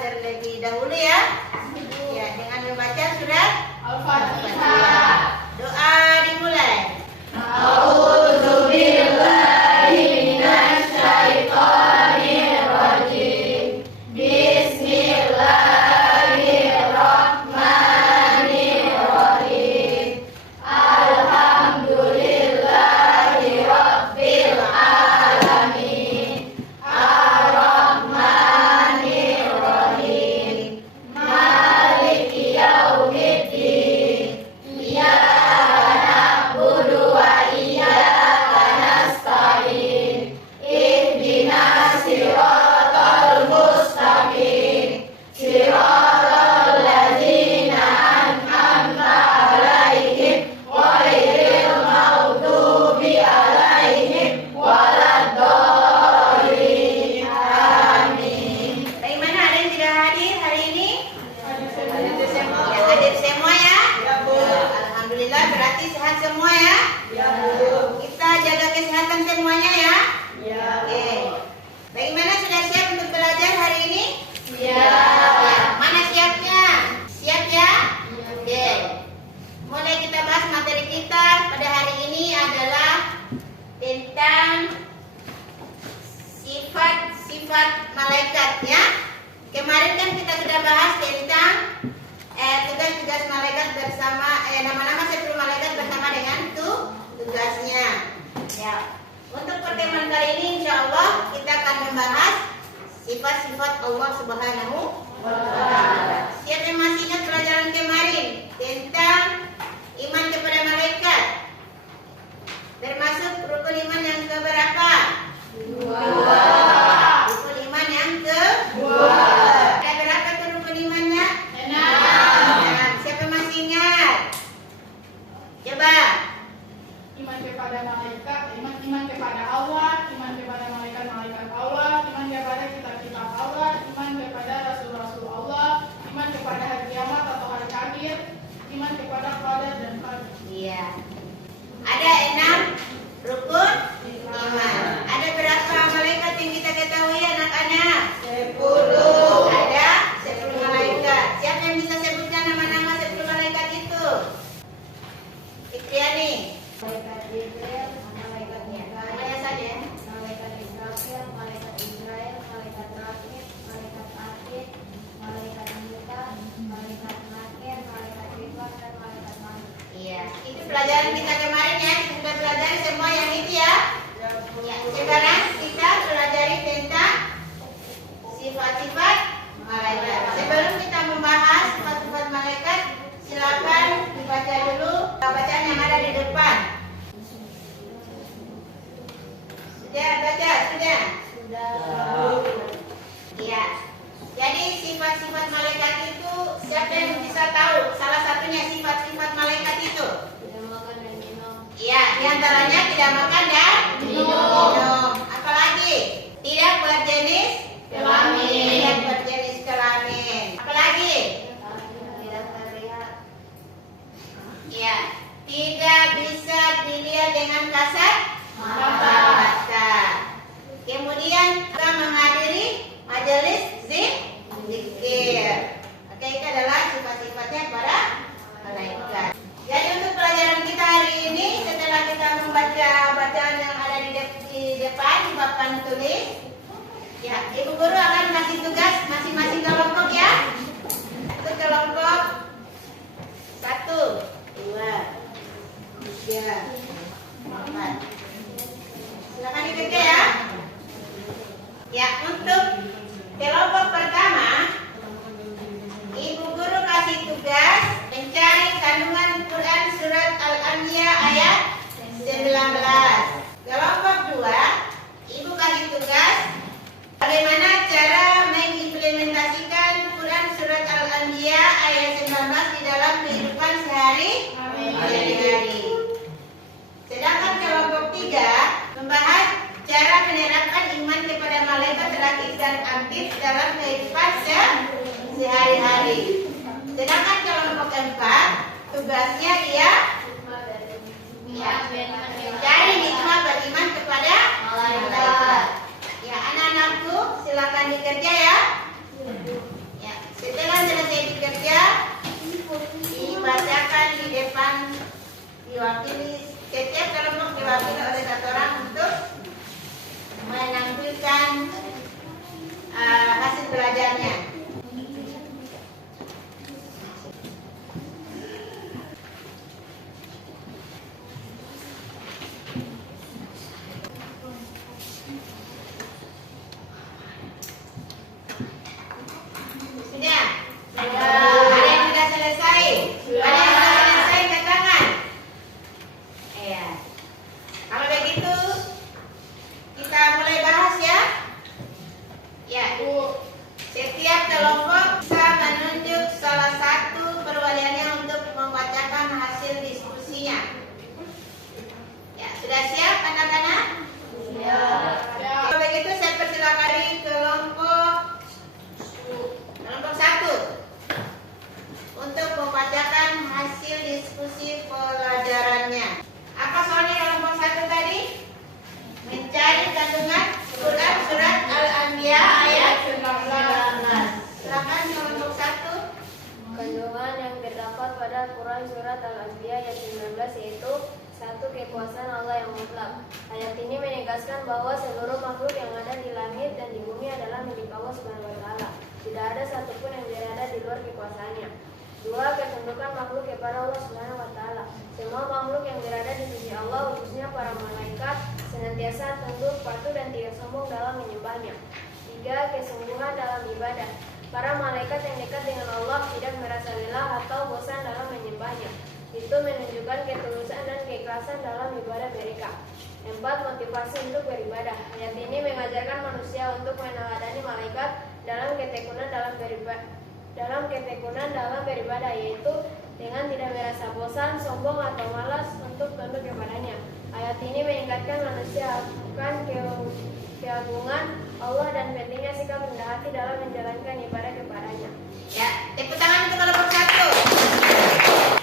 terlebih dahulu ya. Ya, dengan membaca surat Al-Fatihah. Doa dimulai. A'udzubillahi minasyaitonirrajim. Bismillahirrahmanirrahim. Alhamdulillahi rabbil alamin. Ar-Rahmanir-Rahim. Maliki yaumiddin. Iyyaka na'budu wa iyyaka nasta'in. Ihdinas siratal mustaqim. Siratal ladzina an'amta 'alaihim ghairil maghdubi 'alaihim waladdallin. Amin. Bagaimana, ada yang tidak hadir hari ini? Semua. Ya, hadir semua ya. Ya, Bu. Alhamdulillah, berarti sehat semua ya. Ya, Bu. Kita jaga kesehatan semuanya ya. Ya. Oke. Bagaimana, sudah siap untuk belajar hari ini? Ya. Ya, mana siapnya? Siap ya? Oke. Mulai kita bahas materi kita pada hari ini adalah tentang sifat-sifat malaikat ya. Kemarin kan kita sudah bahas tentang tugas-tugas malaikat bersama nama-nama 10 malaikat bersama dengan tugasnya. Ya. Untuk pertemuan kali ini insya Allah kita akan membahas sifat-sifat Allah Subhanahu wa Ta'ala. Siapa yang masih ingat pelajaran kemarin tentang iman kepada malaikat? Termasuk rukun iman yang keberapa? Rukun iman yang kedua. Ada berapa tuh rukun imannya? 6. Siapa yang masih ingat? Coba. Iman kepada malaikat, iman kepada Allah, iman kepada malaikat-malaikat Allah, iman kepada kitab-kitab Allah, iman kepada rasul-rasul Allah, iman kepada hari kiamat atau hari akhir, iman kepada qadar dan qadar. Iya. Ada 6 rukun iman. Ada berapa malaikat yang kita ketahui anak-anak? 10. Ada 10 malaikat. Siapa yang bisa sebutkan nama-nama 10 malaikat itu? Fikriani. Malaikat Jibril, malaikat Mikail, Namanya saja ya. malaikat Israfil, malaikat Israel, malaikat Rafid, malaikat Atid, malaikat Musa, malaikat Nakir, malaikat Ridwan, dan malaikat Malik. Iya. Itu pelajaran kita kemarin ya. Kita sudah pelajari semua yang itu ya. Ya, sekarang kita pelajari tentang sifat-sifat malaikat. Sebelum kita membahas sifat-sifat malaikat, silakan dibaca dulu bacaan yang ada di depan. Sudah baca? Sudah? Iya. Jadi sifat-sifat malaikat itu siapa yang bisa tahu salah satunya sifat-sifat malaikat itu? Tidak makan dan minum, Iya, diantaranya tidak makan dan minum. Apalagi? Tidak berjenis Kelamin. Tidak berjenis kelamin. Apalagi? tidak terlihat, Iya, tidak bisa dilihat dengan kasat mata. Kemudian kita menghadiri majelis zikir. Oke, itu adalah sifat-sifatnya para malaikat. Jadi untuk pelajaran kita hari ini, setelah kita membaca bacaan yang ada di depan di papan tulis, ya ibu guru akan kasih tugas masing-masing kelompok ya. Untuk kelompok 1, 2, 3, 4. Silakan dikerja ya. Ya, untuk kelompok pertama, ibu guru kasih tugas mencari kandungan Quran surat Al-Anbiya ayat 19. Kelompok 2, ibu kasih tugas bagaimana cara mengimplementasikan Quran surat Al-Anbiya ayat 19 di dalam kehidupan sehari-hari. Sedangkan kelompok 3 membahas cara menerapkan iman kepada malaikat rakib dan atid dalam kehidupan sehari-hari. Sedangkan kelompok 4 tugasnya dia mencari hikmah beriman kepada malaikat. Ya, anak-anakku silakan dikerja ya. ke-13 yaitu satu kekuasaan Allah yang mutlak. Ayat ini menegaskan bahwa seluruh makhluk yang ada di langit dan di bumi adalah milik Allah Subhanahu wa taala. Tidak ada satupun yang berada di luar kekuasaannya. 2. Ketundukan makhluk kepada Allah Subhanahu wa taala. Semua makhluk yang berada di sisi Allah, khususnya para malaikat, senantiasa tunduk, patuh dan tidak sombong dalam menyembahnya. 3. Kesungguhan dalam ibadah. Para malaikat yang dekat dengan Allah tidak merasa lelah atau bosan dalam menyembahnya. Itu menunjukkan ketulusan dan keikhlasan dalam ibadah mereka. 4. Motivasi untuk beribadah. Ayat ini mengajarkan manusia untuk meneladani malaikat dalam ketekunan dalam beribadah, yaitu dengan tidak merasa bosan, sombong atau malas untuk tunduk kepadanya. Ayat ini meningkatkan manusia akan keagungan Allah dan pentingnya sikap rendah hati dalam menjalankan ibadah kepadanya. Ya, tepuk tangan untuk kelompok 1.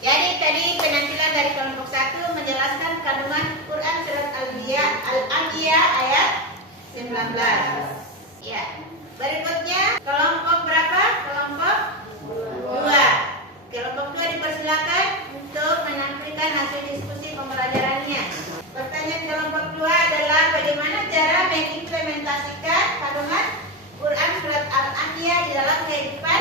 Jadi tadi penampilan dari kelompok 1 menjelaskan kandungan Quran surat Al-Anbiya ayat 19. Ya. Berikutnya kelompok berapa? Kelompok 2. Kelompok 2 dipersilakan untuk menampilkan hasil diskusi pembelajarannya. Pertanyaan kelompok 2 adalah bagaimana cara mengimplementasikan kandungan Quran surat Al-Anbiya di dalam kehidupan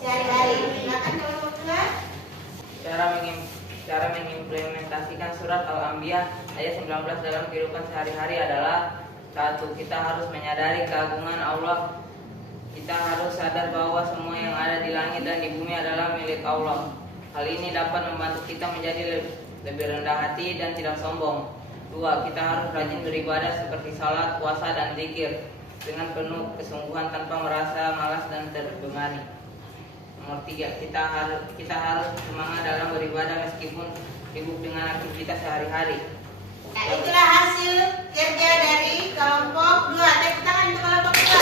sehari-hari. Silakan kelompok 2. Cara mengimplementasikan surat Al-Anbiya ayat 19 dalam kehidupan sehari-hari adalah 1. Kita harus menyadari keagungan Allah. Kita harus sadar bahwa semua yang ada di langit dan di bumi adalah milik Allah. Hal ini dapat membantu kita menjadi lebih rendah hati dan tidak sombong. 2. Kita harus rajin beribadah seperti salat, puasa, dan zikir dengan penuh kesungguhan tanpa merasa malas dan terbebani. Nomor 3. Kita harus semangat dalam beribadah meskipun sibuk dengan aktivitas sehari-hari. Nah, itulah hasil kerja dari kelompok 2. Tepuk tangan untuk kelompok 2.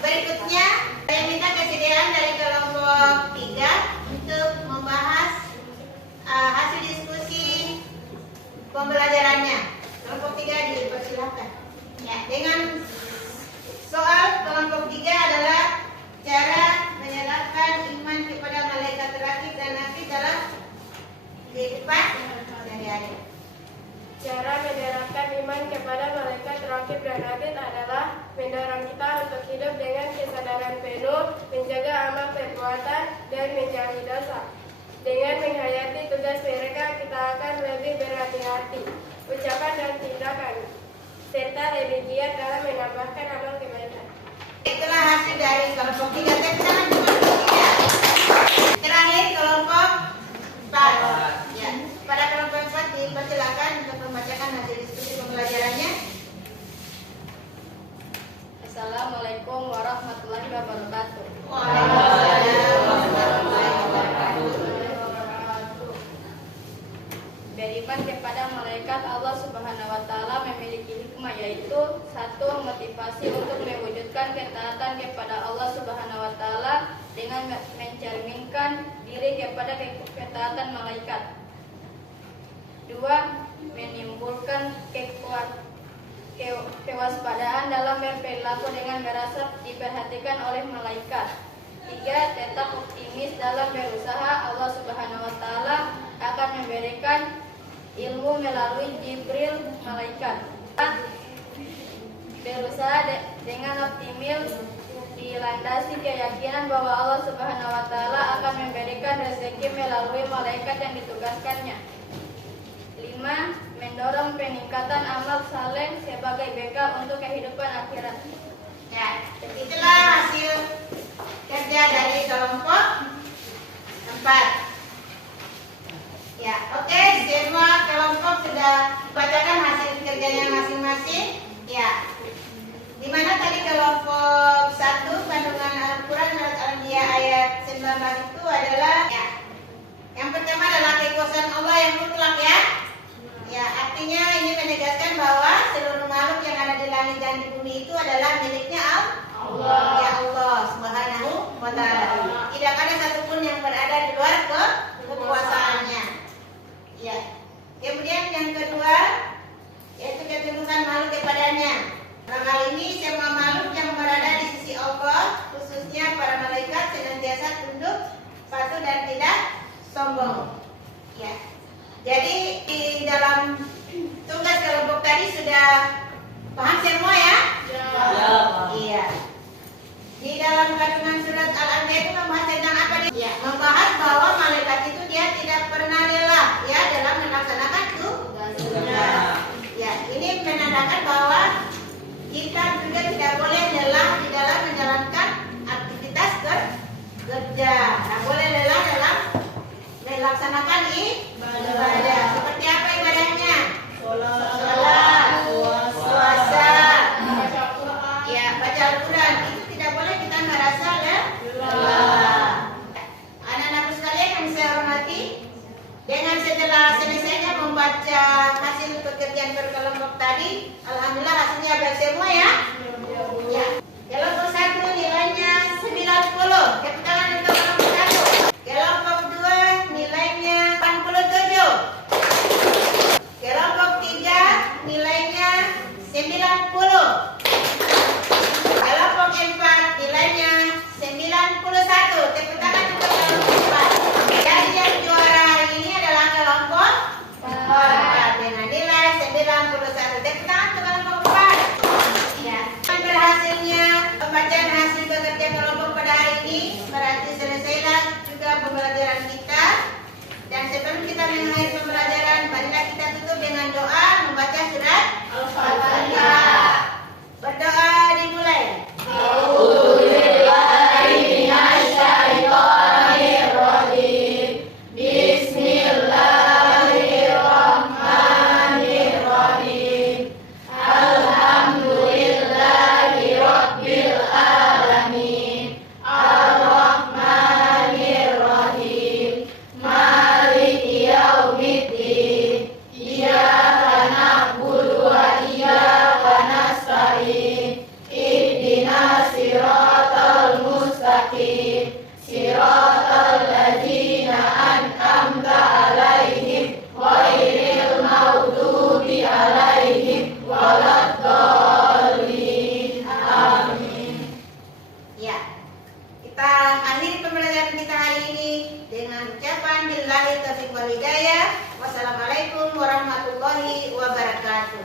Berikutnya, saya minta kesediaan dari kelompok 3 untuk membahas hasil diskusi pembelajarannya. Kelompok 3 dipersilakan. Ya, dengan soal kelompok 3 adalah cara menyatakan iman kepada malaikat terakhir dan nabi dalam kehidupan sehari-hari. Cara menerapkan iman kepada malaikat terakhir dan nabi adalah mendorong kita untuk hidup dengan kesadaran penuh, menjaga amal perbuatan, dan menjauhi dosa. Dengan menghayati tugas mereka, kita akan lebih berhati-hati, ucapan dan tindakan, serta lebih giat dalam menambahkan amal kebaikan. Itulah hasil dari kelompok 3. Tepuk tangan untuk kelompok 3. Terakhir kelompok 4. Ya, pada kelompok 4 dipersilakan untuk membacakan hasil diskusi pembelajarannya. Assalamualaikum warahmatullahi wabarakatuh. Waalaikumsalam warahmatullahi wabarakatuh. Beriman kepada malaikat Allah Subhanahu wa taala memiliki hikmah, yaitu 1. Motivasi untuk mewujudkan ketaatan kepada Allah Subhanahu wa taala dengan mencerminkan diri kepada ketaatan malaikat. 2. Menimbulkan kewaspadaan dalam berperilaku dengan merasa diperhatikan oleh malaikat. 3. Tetap optimis dalam berusaha. Allah Subhanahu wa taala akan memberikan ilmu melalui Jibril malaikat. 4. Berusaha dengan optimis dilandasi keyakinan bahwa Allah Subhanahu wa taala akan memberikan rezeki melalui malaikat yang ditugaskannya. 5. Mendorong peningkatan amal saleh sebagai bekal untuk kehidupan akhirat. Ya, itulah hasil kerja dari kelompok 4. Ya, oke, semua kelompok sudah bacakan hasil kerjanya masing-masing. Ya, dimana tadi kelompok 1 kandungan Al-Quran surat Al-Anbiya ayat 19 itu adalah ya, yang pertama adalah kekuasaan Allah yang mutlak ya. Ya, artinya ini menegaskan bahwa seluruh makhluk yang ada di langit dan di bumi itu adalah miliknya Allah. Ya Allah Subhanahu wa taala. Tidak ada satupun yang berada di luar kekuasaannya. Ya. Kemudian yang kedua yaitu ketundukan makhluk kepadanya. Dalam hal ini semua makhluk yang berada di sisi Allah sudah paham semua ya? Ya. Iya. Di dalam kandungan surat Al-Anbiya itu membahas tentang apa nih? Ya, membahas bahwa malaikat itu dia tidak pernah lelah ya dalam melaksanakan tugasnya. Ya, ini menandakan bahwa kita juga tidak boleh lelah di dalam menjalankan aktivitas kerja. Tidak boleh lelah dalam melaksanakan ibadah. Seperti apa ibadahnya? Sholat, puasa, Baca Al-Quran. ya baca Al-Quran. Itu tidak boleh kita merasa lelah. Anak-anakku sekalian yang saya hormati, dengan setelah selesainya membaca hasil pekerjaan berkelompok tadi, alhamdulillah hasilnya baik semua ya. Ya. Kelompok 1 nilainya 90. Tepuk tangan untuk kelompok 1. Kelompok 2 nilainya 87. Kelompok 3 nilainya 90. Kelompok 4 nilainya 91. Tepuk tangan untuk kelompok 4. Jadi yang juara hari ini adalah kelompok 4 dengan nilai 91. Tepuk tangan untuk kelompok 4. Ya. Berhasilnya pembacaan hasil pekerjaan kelompok pada hari ini, berarti selesailah juga pembelajaran kita. Dan sebelum kita mengakhiri pembelajaran, marilah kita tutup dengan doa membaca surat Al-Fatihah. Berdoa dimulai. Ya, kita akhiri pembelajaran kita hari ini dengan ucapan billahi taufiq wal hidayah. Wassalamualaikum warahmatullahi wabarakatuh.